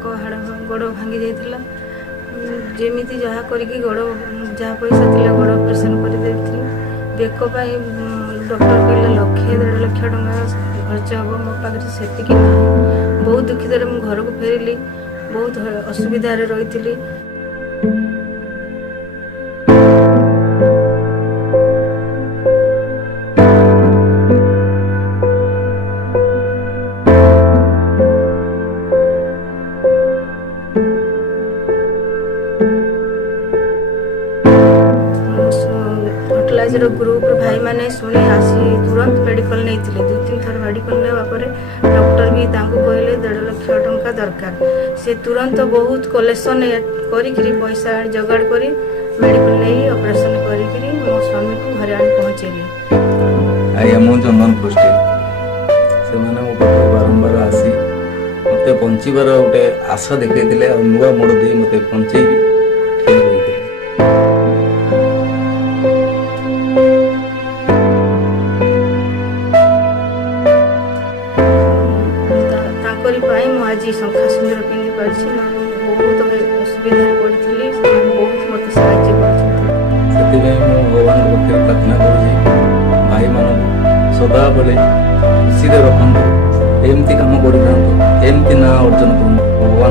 ବେକ ହାଡ଼ ଗୋଡ଼ ଭାଙ୍ଗି ଯାଇଥିଲା। ଯେମିତି ଯାହା କରିକି ଗୋଡ଼ ଯାହା ପଇସା ଥିଲା ଗୋଡ଼ ଅପରେସନ୍ କରିଦେଇଥିଲି। ବେକ ପାଇଁ ଡକ୍ଟର କହିଲେ 1,00,000-1.5 ଲକ୍ଷ ଟଙ୍କା ଖର୍ଚ୍ଚ ହେବ। ମୋ ପାଖରେ ସେତିକି ନାହିଁ। ବହୁତ ଦୁଃଖିତରେ ମୁଁ ଘରକୁ ଫେରିଲି। ବହୁତ ଅସୁବିଧାରେ ରହିଥିଲି। हॉटलाइजर ग्रुप भाई मैंने शुणी आसी तुरंत मेडिकल नहीं 2-3 थर मेडिकल नेवा पर डॉक्टर भी कहले 1.5 लाख टंका दरकार। से तुरंत बहुत कलेक्शन करी पैसा जगाड़ कर मेडिकल नहीं ऑपरेशन करी मो स्वामी को घरे आनी पहुँचेले। आज्ञा मु चंदन पृष्टि से मो पाख बारंबार आसी मत बचार गोटे आशा देखते नुआ मोड़ दे मत बचे आज शंखा सिंदूर पिंधि पार्टी बहुत असुविधा पड़ी बहुत मत साहय कर भगवान प्रार्थना कर भाई मान सदा बेले खुशी रखु एमती कम कर ना अर्जन कर भगवान